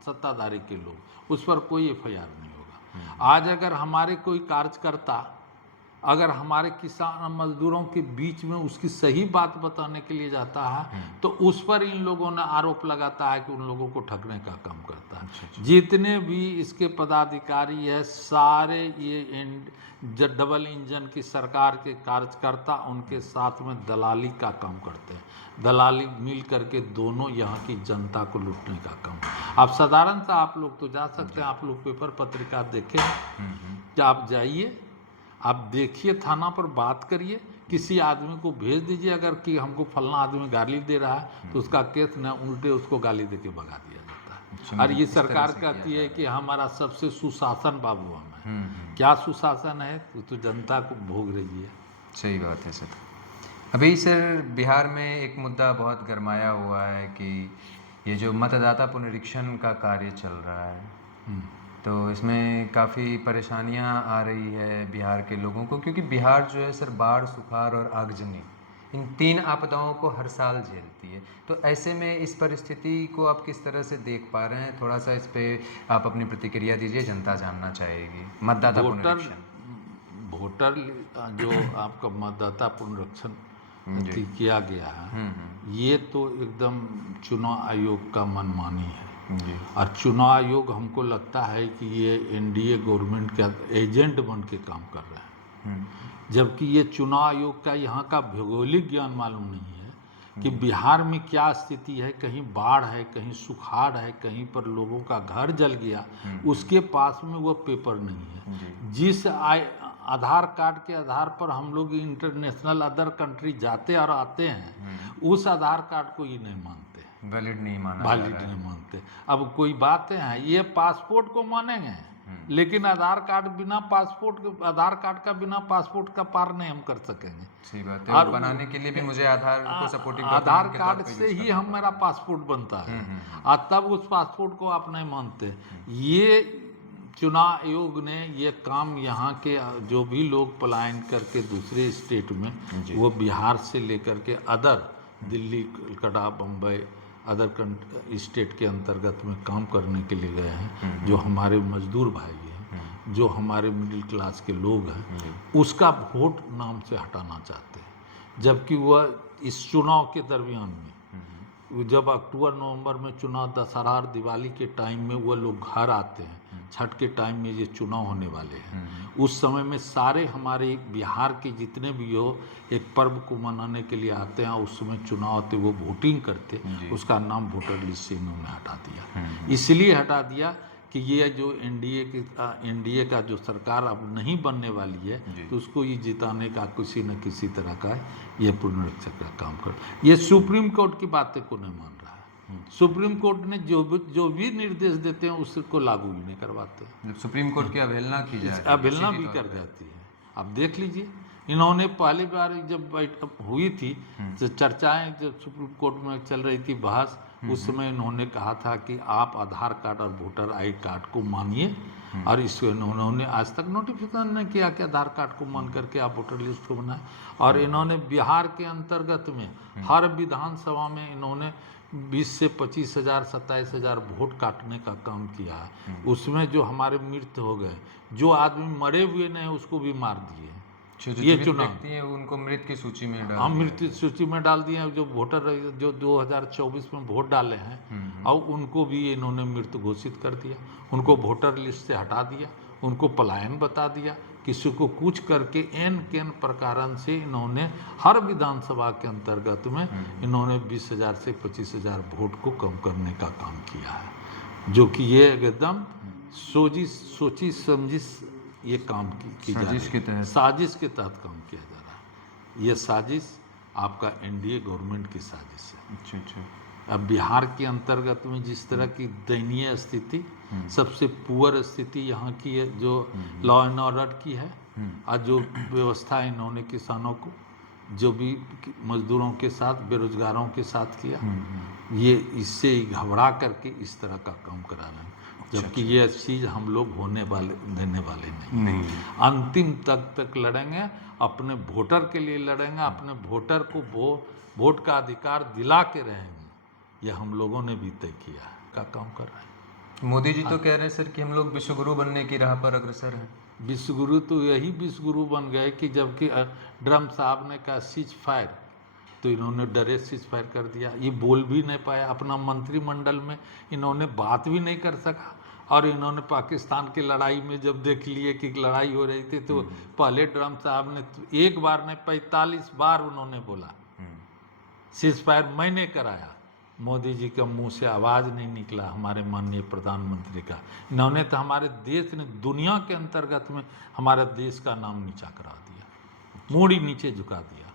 सत्ताधारी के लोग, उस पर कोई FIR नहीं होगा। आज अगर हमारे कोई कार्यकर्ता अगर हमारे किसान मजदूरों के बीच में उसकी सही बात बताने के लिए जाता है तो उस पर इन लोगों ने आरोप लगाता है कि उन लोगों को ठगने का काम करता है। जितने भी इसके पदाधिकारी है, सारे ये डबल इंजन की सरकार के कार्यकर्ता उनके साथ में दलाली का काम करते हैं। दलाली मिल करके दोनों यहाँ की जनता को लूटने का काम। आप साधारणतः आप लोग तो जा सकते हैं, आप लोग पेपर पत्रिका देखें, क्या आप जाइए, आप देखिए, थाना पर बात करिए, किसी आदमी को भेज दीजिए अगर कि हमको फलना आदमी गाली दे रहा है तो उसका केस न उल्टे उसको गाली दे के भगा दिया जाता है। और ये सरकार कहती है कि हमारा सबसे सुशासन बाबू हम है। क्या सुशासन है? तो जनता को भोग रही है। सही बात है सर। अभी सर बिहार में एक मुद्दा बहुत गरमाया हुआ है कि ये जो मतदाता पुनरीक्षण का कार्य चल रहा है, तो इसमें काफ़ी परेशानियां आ रही है बिहार के लोगों को, क्योंकि बिहार जो है सर बाढ़, सुखाड़ और आगजनी, इन 3 आपदाओं को हर साल झेलती है। तो ऐसे में इस परिस्थिति को आप किस तरह से देख पा रहे हैं? थोड़ा सा इस पे आप अपनी प्रतिक्रिया दीजिए, जनता जानना चाहेगी। मतदाता पुनरीक्षण, वोटर जो आपका मतदाता पुनरीक्षण किया गया है, ये तो एकदम चुनाव आयोग का मनमानी है। और चुनाव आयोग हमको लगता है कि ये NDA गवर्नमेंट का एजेंट बन के काम कर रहे हैं, जबकि ये चुनाव आयोग का यहाँ का भौगोलिक ज्ञान मालूम नहीं है कि बिहार में क्या स्थिति है। कहीं बाढ़ है, कहीं सुखाड़ है, कहीं पर लोगों का घर जल गया, उसके पास में वो पेपर नहीं है। जिस आधार कार्ड के आधार पर हम लोग इंटरनेशनल अदर कंट्री जाते और आते हैं, उस आधार कार्ड को ये नहीं मानते, वैलिड नहीं मानते। अब कोई बातें हैं, ये पासपोर्ट को मानेंगे, लेकिन आधार कार्ड बिना पासपोर्ट के, आधार कार्ड का बिना पासपोर्ट का पार नहीं हम कर सकेंगे। सही बात है। और बनाने के लिए भी मुझे आधार कार्ड से ही हम मेरा पासपोर्ट बनता है, और तब उस पासपोर्ट को आप नहीं मानते। ये चुनाव आयोग ने ये काम यहाँ के जो भी लोग पलायन करके दूसरे स्टेट में, वो बिहार से लेकर के other Delhi, Calcutta, Bombay, other state के अंतर्गत में काम करने के लिए गए हैं, जो हमारे मजदूर भाई हैं, जो हमारे मिडिल क्लास के लोग हैं उसका वोट नाम से हटाना चाहते हैं, जबकि वह इस चुनाव के दरमियान में जब अक्टूबर नवंबर में चुनाव, दशहरा और दिवाली के टाइम में वह लोग घर आते हैं, छठ के टाइम में ये चुनाव होने वाले हैं, उस समय में सारे हमारे बिहार के जितने भी हो एक पर्व को मनाने के लिए आते हैं, उस समय चुनाव होते वो वोटिंग करते, उसका नाम वोटर लिस्ट से इन्होंने हटा दिया। इसलिए हटा दिया कि ये जो एनडीए का जो सरकार अब नहीं बनने वाली है, तो उसको ये जिताने का किसी न किसी तरह का ये पुनरीक्षक का काम कर, ये सुप्रीम कोर्ट की बातें को नहीं मान रहा है। सुप्रीम कोर्ट ने जो भी निर्देश देते हैं उसको लागू ही नहीं करवाते। जब सुप्रीम कोर्ट की अवहेलना की जाए, अवहेलना भी कर जाती है। अब देख लीजिए, इन्होंने पहली बार जब बैठक हुई थी तो चर्चाएं जब सुप्रीम कोर्ट में चल रही थी बहस, उस समय इन्होंने कहा था कि आप आधार कार्ड और वोटर आई कार्ड को मानिए, और इसको इन्होंने आज तक नोटिफिकेशन नहीं किया कि आधार कार्ड को मान करके आप वोटर लिस्ट को बनाएं। और इन्होंने बिहार के अंतर्गत में हर विधानसभा में इन्होंने 20 से 25 हज़ार 27 हज़ार वोट काटने का काम किया है। उसमें जो हमारे मृत हो गए, जो आदमी मरे हुए नहीं उसको भी मार दिए। ये चुनाव उनको मृत की सूची में डाल, हम मृत सूची में डाल दिए हैं। जो वोटर जो 2024 में वोट डाले हैं और उनको भी इन्होंने मृत घोषित कर दिया, उनको वोटर लिस्ट से हटा दिया, उनको पलायन बता दिया, किसी को कुछ करके एन केन प्रकारन से इन्होंने हर विधानसभा के अंतर्गत में इन्होंने 20 हज़ार से 25 हज़ार वोट को कम करने का काम किया है, जो कि ये एकदम सोची समझी ये काम की साजिश के तहत काम किया जा रहा है। ये साजिश आपका एनडीए गवर्नमेंट की साजिश है। अच्छा। अब बिहार के अंतर्गत में जिस तरह की दयनीय स्थिति, सबसे पुअर स्थिति यहाँ की है, जो लॉ एंड ऑर्डर की है, और जो व्यवस्था इन्होंने किसानों को, जो भी मजदूरों के साथ, बेरोजगारों के साथ किया, ये इससे ही घबरा करके इस तरह का काम करा रहे हैं, जबकि ये चीज़ हम लोग देने वाले नहीं। अंतिम तक लड़ेंगे, अपने वोटर के लिए लड़ेंगे, अपने वोटर को वोट का अधिकार दिला के रहेंगे। ये हम लोगों ने भी तय किया है, का काम कर रहे हैं। मोदी जी तो कह रहे हैं सर कि हम लोग विश्वगुरु बनने की राह पर अग्रसर हैं। विश्वगुरु तो यही विश्वगुरु बन गए कि जबकि ड्रम साहब ने कहा सीज फायर, तो इन्होंने डरे सीज फायर कर दिया। ये बोल भी नहीं पाया, अपना मंत्रिमंडल में इन्होंने बात भी नहीं कर सका। और इन्होंने पाकिस्तान की लड़ाई में जब देख लिए कि लड़ाई हो रही थी, तो पहले ड्रम साहब ने एक बार नहीं 45 बार उन्होंने बोला सीज फायर मैंने कराया। मोदी जी के मुंह से आवाज़ नहीं निकला, हमारे माननीय प्रधानमंत्री का। इन्होंने तो हमारे देश ने दुनिया के अंतर्गत में हमारे देश का नाम नीचा करा दिया, मूड़ी नीचे झुका दिया।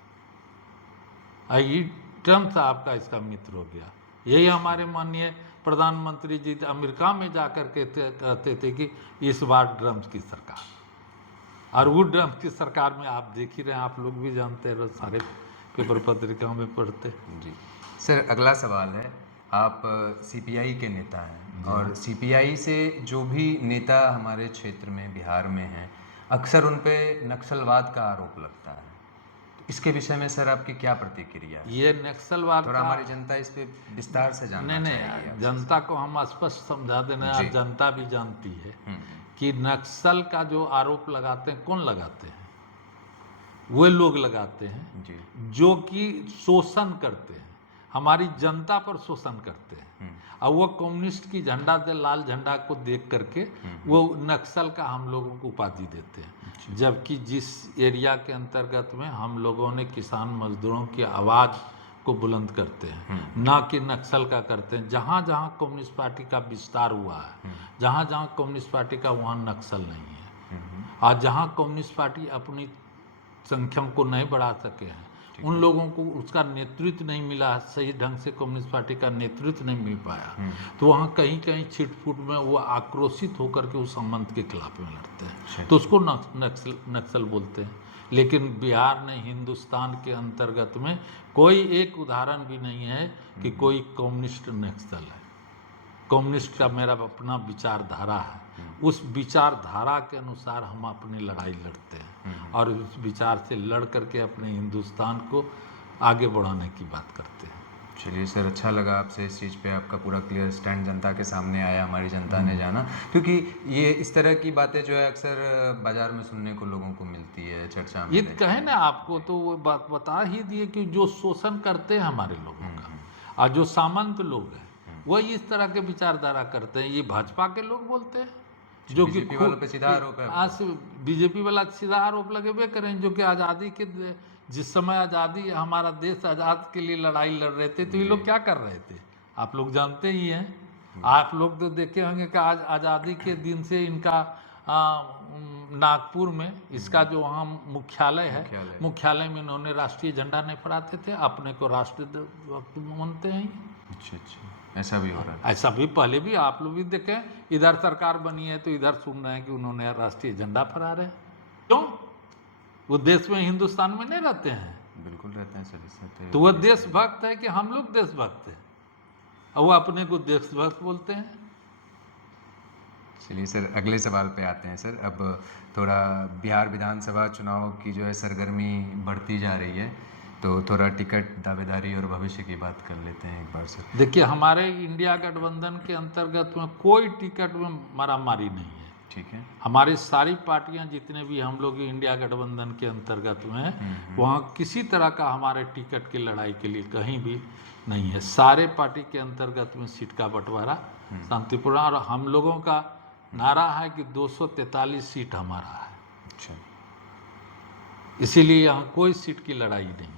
ट्रम्प साहब का इसका मित्र हो गया। यही हमारे माननीय प्रधानमंत्री जी अमेरिका में जाकर के कहते थे कि इस बार ट्रम्प की सरकार, और वो ट्रम्प की सरकार में आप देख ही रहे हैं, आप लोग भी जानते हैं, सारे पेपर पत्रिकाओं में पढ़ते। जी सर, अगला सवाल है, आप सीपीआई के नेता हैं, और सीपीआई से जो भी नेता हमारे क्षेत्र में बिहार में हैं, अक्सर उन पे नक्सलवाद का आरोप लगता है। इसके विषय में सर आपकी क्या प्रतिक्रिया है? ये नक्सलवाद थोड़ा हमारी जनता इस पे विस्तार से जानना नहीं, जनता को हम स्पष्ट समझा देना, और जनता भी जानती है कि नक्सल का जो आरोप लगाते हैं, कौन लगाते हैं? वे लोग लगाते हैं जी, जो कि शोषण करते हैं, हमारी जनता पर शोषण करते हैं। और वो कम्युनिस्ट की झंडा से लाल झंडा को देख करके वो नक्सल का हम लोगों को उपाधि देते हैं। जबकि जिस एरिया के अंतर्गत में हम लोगों ने किसान मजदूरों की आवाज़ को बुलंद करते हैं, ना कि नक्सल का करते हैं। जहाँ जहाँ कम्युनिस्ट पार्टी का विस्तार हुआ है, जहाँ जहाँ कम्युनिस्ट पार्टी का, वहाँ नक्सल नहीं है। और जहाँ कम्युनिस्ट पार्टी अपनी संख्या को नहीं बढ़ा सके हैं, उन लोगों को उसका नेतृत्व नहीं मिला, सही ढंग से कम्युनिस्ट पार्टी का नेतृत्व नहीं मिल पाया, तो वहाँ कहीं कहीं छिटफुट में वो आक्रोशित होकर के उस संबंध के खिलाफ में लड़ते हैं, तो उसको नक्सल बोलते हैं। लेकिन बिहार ने, हिंदुस्तान के अंतर्गत में कोई एक उदाहरण भी नहीं है कि कोई कम्युनिस्ट नक्सल है। कम्युनिस्ट का मेरा अपना विचारधारा है, उस विचारधारा के अनुसार हम अपनी लड़ाई लड़ते हैं, और उस विचार से लड़ करके अपने हिंदुस्तान को आगे बढ़ाने की बात करते हैं। चलिए सर, अच्छा लगा आपसे इस चीज़ पे आपका पूरा क्लियर स्टैंड जनता के सामने आया, हमारी जनता ने जाना, क्योंकि ये इस तरह की बातें जो है अक्सर बाजार में सुनने को लोगों को मिलती है, चर्चा में ये रहती कहे है। ना आपको, तो वो बात बता ही दिए कि जो शोषण करते हैं हमारे लोगों का, और जो सामंत लोग हैं वही इस तरह के विचारधारा करते हैं। ये भाजपा के लोग बोलते हैं जो कि बीजेपी वालों पे सीधा आरोप है आपका। आज बीजेपी वाला सीधा आरोप लगेबे करें, जो कि आज़ादी के जिस समय आज़ादी हमारा देश आज़ाद के लिए लड़ाई लड़ रहे थे, तो ये लोग क्या कर रहे थे आप लोग जानते ही हैं। आप लोग तो देखे होंगे कि आज आज़ादी के दिन से इनका नागपुर में इसका जो वहाँ मुख्यालय है, मुख्यालय में इन्होंने राष्ट्रीय झंडा नहीं फहराते थे, अपने को राष्ट्रभक्त मानते हैं। अच्छा अच्छा, ऐसा भी हो रहा है। ऐसा भी पहले भी आप लोग भी देखें, इधर सरकार बनी है तो इधर सुन रहे हैं कि उन्होंने राष्ट्रीय झंडा फहरा रहे हैं। क्यों? वो देश में, हिंदुस्तान में नहीं रहते हैं? बिल्कुल रहते हैं सर। तो वो देशभक्त है कि हम लोग देशभक्त हैं, और वो अपने को देशभक्त बोलते हैं। चलिए सर, अगले सवाल पे आते हैं सर। अब थोड़ा बिहार विधानसभा चुनाव की जो है सरगर्मी बढ़ती जा रही है, तो थोड़ा टिकट दावेदारी और भविष्य की बात कर लेते हैं एक बार सर। देखिए, हमारे इंडिया गठबंधन के अंतर्गत में कोई टिकट में मारामारी नहीं है। ठीक है। हमारी सारी पार्टियां जितने भी हम लोग इंडिया गठबंधन के अंतर्गत में हैं, वहाँ किसी तरह का हमारे टिकट की लड़ाई के लिए कहीं भी नहीं है। सारे पार्टी के अंतर्गत में सीट का बंटवारा शांतिपूर्ण, और हम लोगों का नारा है कि 243 सीट हमारा है। अच्छा। इसीलिए यहाँ कोई सीट की लड़ाई नहीं है,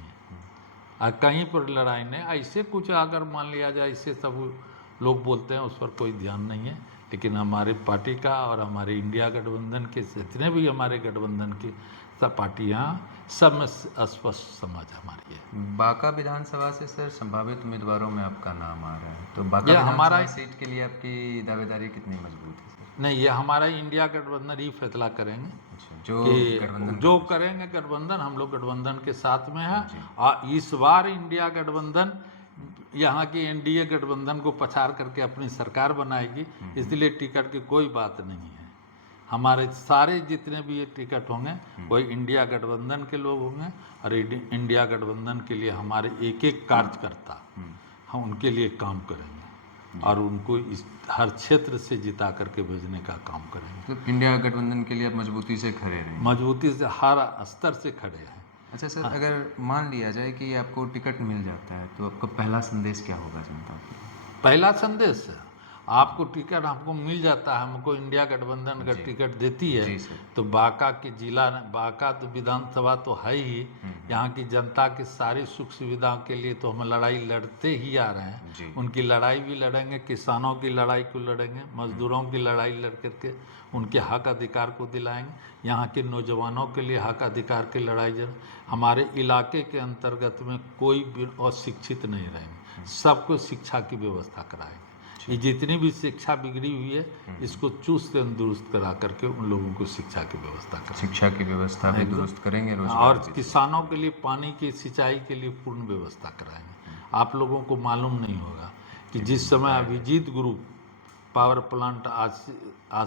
और कहीं पर लड़ाई नहीं। ऐसे कुछ अगर मान लिया जाए, इससे सब लोग बोलते हैं, उस पर कोई ध्यान नहीं है। लेकिन हमारे पार्टी का और हमारे इंडिया गठबंधन के जितने भी हमारे गठबंधन की सब पार्टियाँ, सब में स्पष्ट समझ हमारी है। बांका विधानसभा से सर संभावित उम्मीदवारों में आपका नाम आ रहा है, तो बांका ये विधानसभा हमारा सीट के लिए आपकी दावेदारी कितनी मजबूत है सर? नहीं, ये हमारा इंडिया गठबंधन ही फैसला करेंगे अच्छा, जो कि गठबंधन जो करेंगे गठबंधन, हम लोग गठबंधन के साथ में है। और इस बार इंडिया गठबंधन यहाँ की एनडीए गठबंधन को पछाड़ करके अपनी सरकार बनाएगी, इसलिए टिकट की कोई बात नहीं है। हमारे सारे जितने भी ये टिकट होंगे वही इंडिया गठबंधन के लोग होंगे, और इंडिया गठबंधन के लिए हमारे एक एक कार्यकर्ता हम उनके लिए काम करेंगे, और उनको इस हर क्षेत्र से जिता करके भेजने का काम करेंगे। तो इंडिया गठबंधन के लिए आप मजबूती से खड़े रहें? मजबूती से हर स्तर से खड़े हैं। अच्छा सर, अगर मान लिया जाए कि आपको टिकट मिल जाता है, तो आपका पहला संदेश क्या होगा जनता को? पहला संदेश है, आपको टिकट हमको मिल जाता है, हमको इंडिया गठबंधन अगर टिकट देती है, तो बांका के जिला, बांका तो विधानसभा तो है ही, यहाँ की जनता की सारी सुख सुविधाओं के लिए तो हम लड़ाई लड़ते ही आ रहे हैं। उनकी लड़ाई भी लड़ेंगे, किसानों की लड़ाई को लड़ेंगे, मजदूरों की लड़ाई लड़ करके उनके हक अधिकार को दिलाएंगे। यहाँ के नौजवानों के लिए हक अधिकार की लड़ाई हमारे इलाके के अंतर्गत में कोई भी अशिक्षित नहीं रहेंगे, सबको शिक्षा की व्यवस्था कराएंगे। ये जितनी भी शिक्षा बिगड़ी हुई है, इसको चुस्त दुरुस्त करा करके उन लोगों को शिक्षा की व्यवस्था करेंगे। शिक्षा की व्यवस्था भी दुरुस्त करेंगे, और किसानों के लिए पानी की सिंचाई के लिए पूर्ण व्यवस्था कराएंगे। आप लोगों को मालूम नहीं होगा कि जिस समय अभिजीत ग्रुप पावर प्लांट आज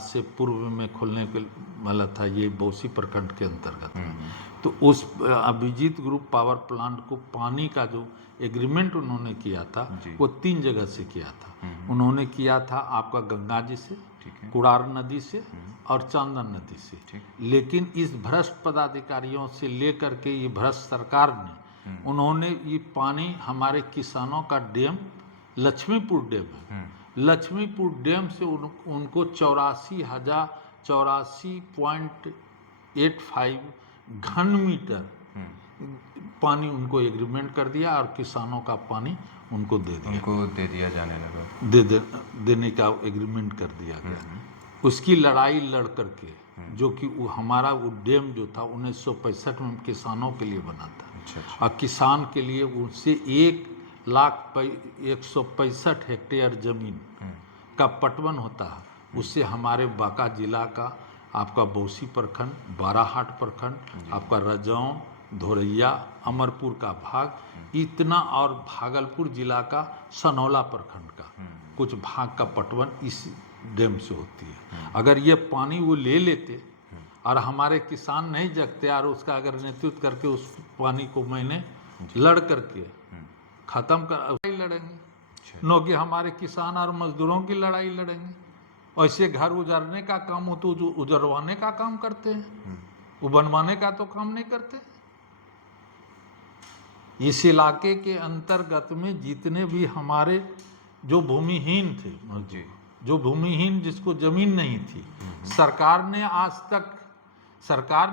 से पूर्व में खोलने के वाला था, ये बौसी प्रखंड के अंतर्गत में, तो उस अभिजीत ग्रुप पावर प्लांट को पानी का जो एग्रीमेंट उन्होंने किया था, वो 3 जगह से किया था। उन्होंने किया था आपका गंगा जी से, कुड़ार नदी से और चंदन नदी से। लेकिन इस भ्रष्ट पदाधिकारियों से लेकर के ये भ्रष्ट सरकार ने, उन्होंने ये पानी हमारे किसानों का डैम लक्ष्मीपुर डैम है, लक्ष्मीपुर डैम से उनको 84.85 घन मीटर पानी उनको एग्रीमेंट कर दिया, और किसानों का पानी उनको दे दिया जाने लगा, देने का एग्रीमेंट कर दिया गया। उसकी लड़ाई लड़ करके, जो कि हमारा वो डैम जो था 1965 में किसानों के लिए बना था। और किसान के लिए उससे 1,165 हेक्टेयर जमीन का पटवन होता है। उससे हमारे बांका जिला का, आपका बौसी प्रखंड, बाराहाट प्रखंड, आपका रजौं, धोरैया, अमरपुर का भाग इतना, और भागलपुर जिला का सनौला प्रखंड का कुछ भाग का पटवन इस डैम से होती है। अगर ये पानी वो ले लेते और हमारे किसान नहीं जगते, और उसका अगर नेतृत्व करके उस पानी को मैंने लड़ करके खत्म कर लड़ाई लड़ेंगे, न कि हमारे किसान और मजदूरों की लड़ाई लड़ेंगे। ऐसे घर उजाड़ने का काम हो तो उजरवाने का काम करते हैं, वो बनवाने का तो काम नहीं करते। इस इलाके के अंतर्गत में जितने भी हमारे जो भूमिहीन थे, जो भूमिहीन जिसको जमीन नहीं थी, सरकार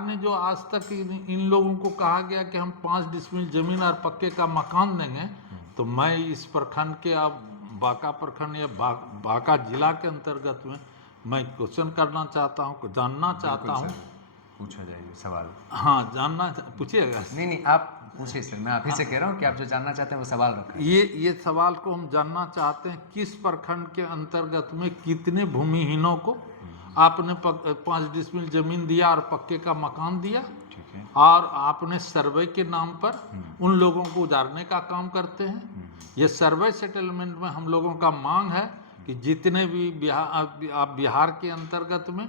ने जो आज तक इन लोगों को कहा गया कि हम 5 डिसमिल जमीन और पक्के का मकान देंगे, तो मैं इस प्रखंड के अब बांका प्रखंड या बांका जिला के अंतर्गत में मैं क्वेश्चन करना चाहता हूँ, जानना चाहता हूँ। पूछा जाएगा सवाल। हाँ, पूछिएगा। नहीं आप पूछिए सर, मैं आप ही से कह रहा हूँ कि आप जो जानना चाहते हैं वो सवाल रखें। ये सवाल को हम जानना चाहते हैं, किस प्रखंड के अंतर्गत में कितने भूमिहीनों को आपने 5 डिसमिल जमीन दिया और पक्के का मकान दिया, ठीक है, और आपने सर्वे के नाम पर उन लोगों को उजाड़ने का काम करते हैं। ये सर्वे सेटलमेंट में हम लोगों का मांग है कि जितने भी बिहार के अंतर्गत में,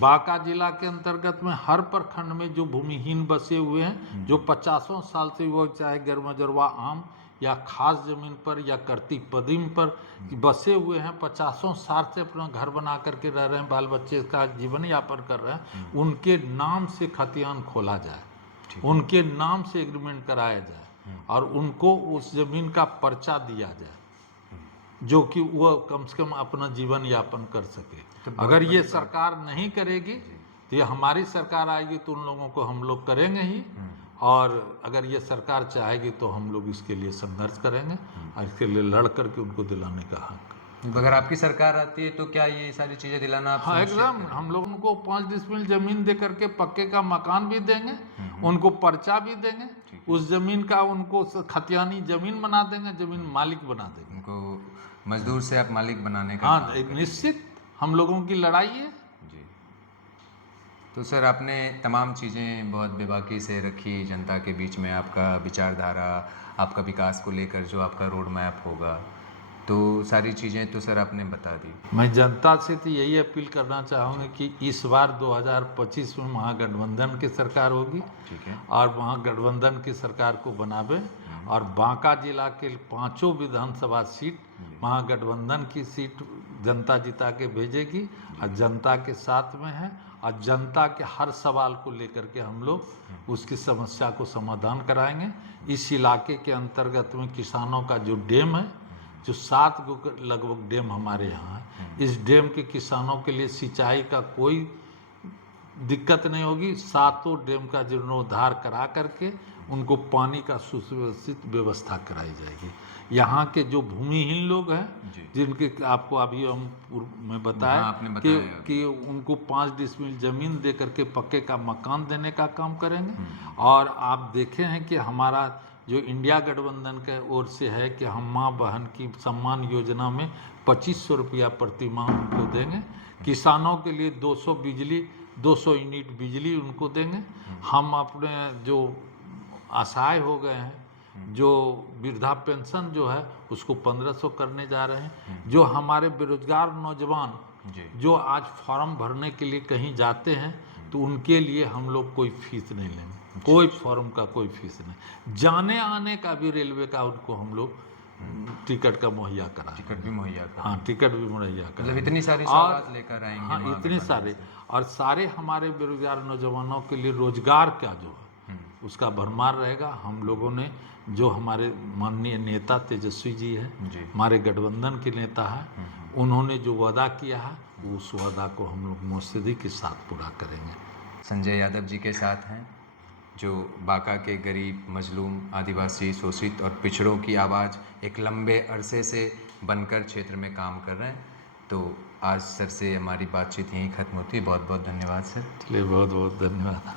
बांका जिला के अंतर्गत में हर प्रखंड में जो भूमिहीन बसे हुए हैं, जो 50 साल से वो चाहे गरमजरवा आम या खास जमीन पर या करती पदीम पर बसे हुए हैं, 50 साल से अपना घर बना करके रह रहे हैं, बाल बच्चे का जीवन यापन कर रहे हैं, उनके नाम से खतियान खोला जाए, उनके नाम से एग्रीमेंट कराया जाए और उनको उस जमीन का पर्चा दिया जाए, जो कि वह कम से कम अपना जीवन यापन कर सके। तो अगर ये सरकार नहीं करेगी तो ये हमारी सरकार आएगी तो उन लोगों को हम लोग करेंगे ही, और अगर ये सरकार चाहेगी तो हम लोग इसके लिए संघर्ष करेंगे और इसके लिए लड़ करके उनको दिलाने का हक। अगर आपकी सरकार आती है तो क्या ये सारी चीज़ें दिलाना आप? हाँ, एकदम। हम लोग उनको 5 डिसमिल जमीन दे करके पक्के का मकान भी देंगे, उनको पर्चा भी देंगे, उस जमीन का उनको खतियानी जमीन बना देंगे, जमीन मालिक बना देंगे, उनको मजदूर से आप मालिक बनाने का। हाँ, निश्चित हम लोगों की लड़ाई है जी। तो सर आपने तमाम चीज़ें बहुत बेबाकी से रखी जनता के बीच में, आपका विचारधारा, आपका विकास को लेकर जो आपका रोड मैप होगा, तो सारी चीज़ें तो सर आपने बता दी। मैं जनता से तो यही अपील करना चाहूँगा कि इस बार 2025 में महागठबंधन की सरकार होगी, ठीक है, और महागठबंधन की सरकार को बनावे और बांका जिला के 5 विधानसभा सीट महागठबंधन की सीट जनता जिता के भेजेगी और जनता के साथ में है, और जनता के हर सवाल को लेकर के हम लोग उसकी समस्या को समाधान कराएंगे। इस इलाके के अंतर्गत में किसानों का जो डैम है, जो 7 लगभग डैम हमारे यहाँ है, इस डैम के किसानों के लिए सिंचाई का कोई दिक्कत नहीं होगी। 7 डैम का जीर्णोद्धार करा करके उनको पानी का सुव्यवस्थित व्यवस्था कराई जाएगी। यहाँ के जो भूमिहीन लोग हैं, जिनके आपको अभी मैं बताया कि उनको 5 डिसमिल जमीन दे करके पक्के का मकान देने का काम करेंगे। और आप देखे हैं कि हमारा जो इंडिया गठबंधन के ओर से है कि हम माँ बहन की सम्मान योजना में 2500 रुपया प्रति माह उनको देंगे। किसानों के लिए 200 यूनिट बिजली उनको देंगे। हम अपने जो असहाय हो गए हैं, जो वृद्धा पेंशन जो है उसको 1500 करने जा रहे हैं। जो हमारे बेरोजगार नौजवान जो आज फॉर्म भरने के लिए कहीं जाते हैं तो उनके लिए हम लोग कोई फीस नहीं लेंगे, कोई फॉर्म का कोई फीस नहीं, जाने आने का भी रेलवे का उनको हम लोग टिकट का मुहैया करा, टिकट भी मुहैया करा, हाँ, टिकट भी मुहैया करा, मतलब इतनी सारी सौगात लेकर आएंगे। हाँ, इतनी सारे, और सारे हमारे बेरोजगार नौजवानों के लिए रोजगार का जो है उसका भरमार रहेगा। हम लोगों ने जो हमारे माननीय नेता तेजस्वी जी है, हमारे गठबंधन के नेता है, उन्होंने जो वादा किया है उस वादा को हम लोग मुस्तैदी के साथ पूरा करेंगे। संजय यादव जी के साथ हैं, जो बांका के गरीब, मजलूम, आदिवासी, शोषित और पिछड़ों की आवाज़ एक लंबे अरसे से बनकर क्षेत्र में काम कर रहे हैं। तो आज सर से हमारी बातचीत यहीं ख़त्म होती है। बहुत बहुत धन्यवाद सर। चलिए, बहुत बहुत धन्यवाद।